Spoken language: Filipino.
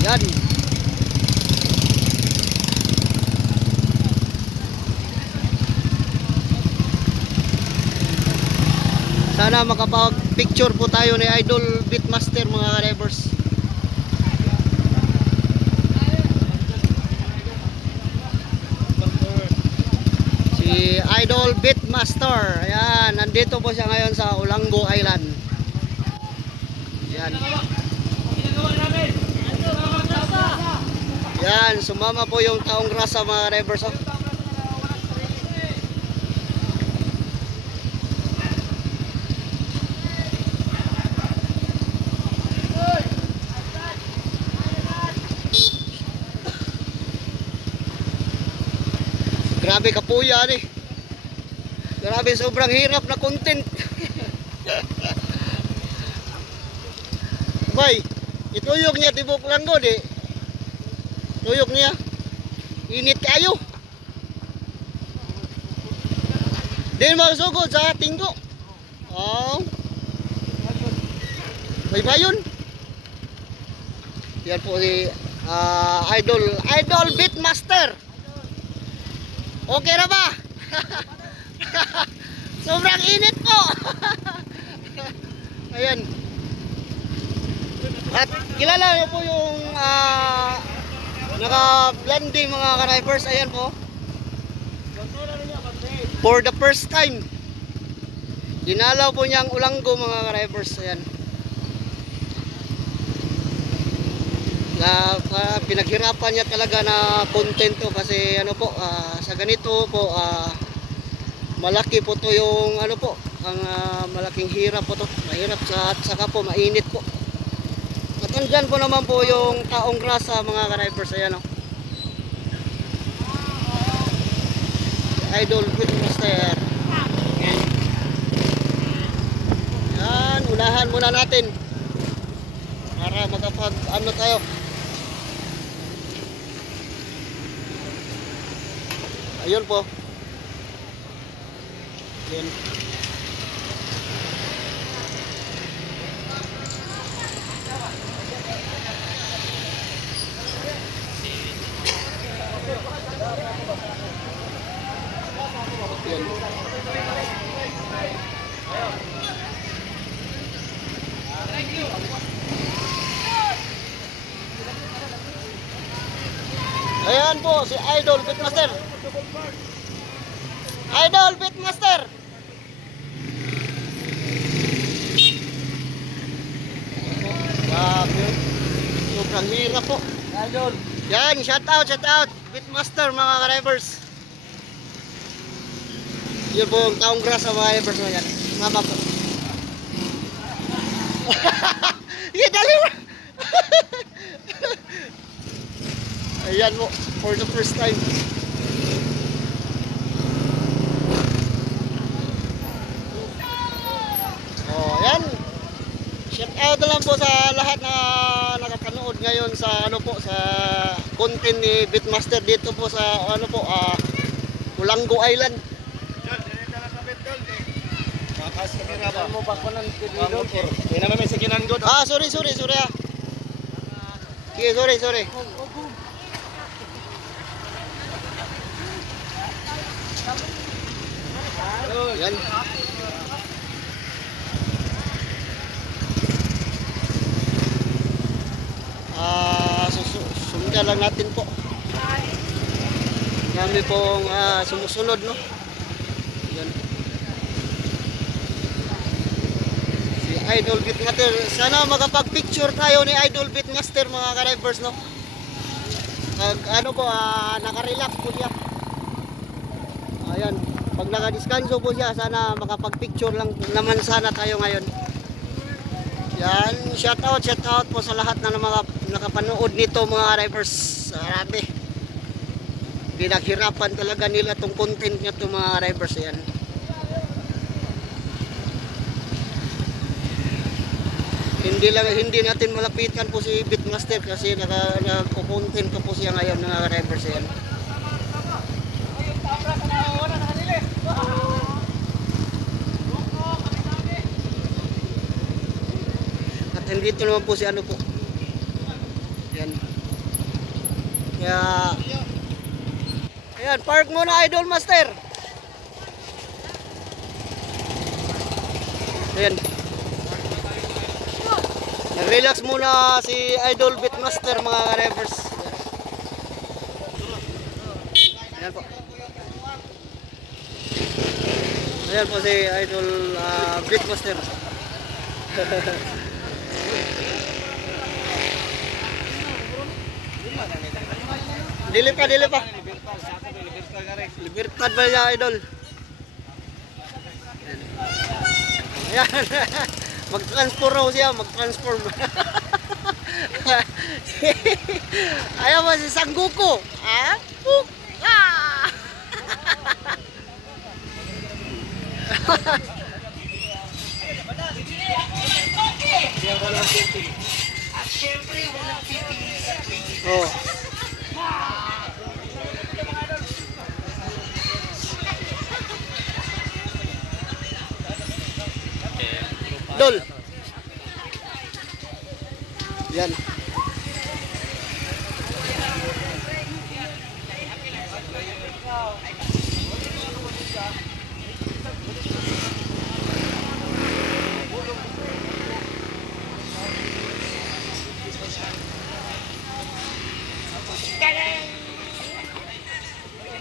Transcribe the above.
Yan. Sana makapag-picture po tayo ni Idol Beatmaster mga drivers. Si Idol Beatmaster. Ayan, nandito po siya ngayon sa Ulango Island. Yan. Yan, sumama po yung taong grasa mga drivers. Oh. Grabe ka po yan eh. Grabe, sobrang hirap na content. Bay, ituyok niya tibok lang go di. Tuyok niya. Init kayo. Din masugod sa tinggo. Oh. May bayon. Yan po si ah, Idol, Idol Beatmaster. Okay na ba? Sobrang init po. Ayan. At kilala niyo po yung ah, naka-blending mga ka-drivers. Ayan po. For the first time. Dinalaw po niya ang ulanggo mga ka-drivers. Ayan. na pinaghirapan niya talaga na content kasi ano po ah, sa ganito po ah, malaki po to yung ano po ang ah, malaking hirap po to mahirap sa at saka po mainit po andyan po naman po yung taong grasa mga ka-drivers ayan o idol with master yan unahan muna natin para makapag ano tayo Ayun po. Ayun. Ayan po, si Idol Pitmaster. Idol Pitmaster. Grabe. Sobrang hirap po. Idol. Yan, shout out, shout out. Pitmaster mga ka-drivers. Yun po ang taong grasa mga drivers mo yan. Mama po. Yan, dali mo. Ayan po, for the first time. Oh, yan. Shout out na lang po sa lahat na nakapanood ngayon sa ano po sa content ni Bitmaster dito po sa ano po ah Island. Mo Ano, may sikinan good. Ah, sorry, sorry, sorry ah. Sige, sorry, sorry. Yan. Ah, susu- sundan lang natin po. Kami pong ah, sumusunod, no? Yan. Si Idol Beatmaster. Sana makapag-picture tayo ni Idol Beatmaster mga ka-drivers, no? Pag ano po, ah, naka-relax po siya. Ayan. Pag nakadiskanso po siya, sana makapag-picture lang naman sana tayo ngayon. Yan, shout out, shout out po sa lahat na mga nakapanood nito mga drivers. Grabe. Pinaghirapan talaga nila tong content nyo to mga drivers. Yan. Hindi lang hindi natin malapitan po si Bitmaster kasi naka nagko-content pa po siya ngayon mga drivers yan. Nandito naman po si ano po. Yan. Kaya, ayan, park muna Idol Master. Ayan. Relax muna si Idol Beatmaster mga ka-revers. Ayan po. Ayan po si Idol uh, Beatmaster. dili pa, dili pa. Libertad ba niya, Idol? Ayan. Mag-transform raw siya, mag-transform. Ayaw mo si Sangguko. Ah? Puk! Ah! Oh. Dol. Yan.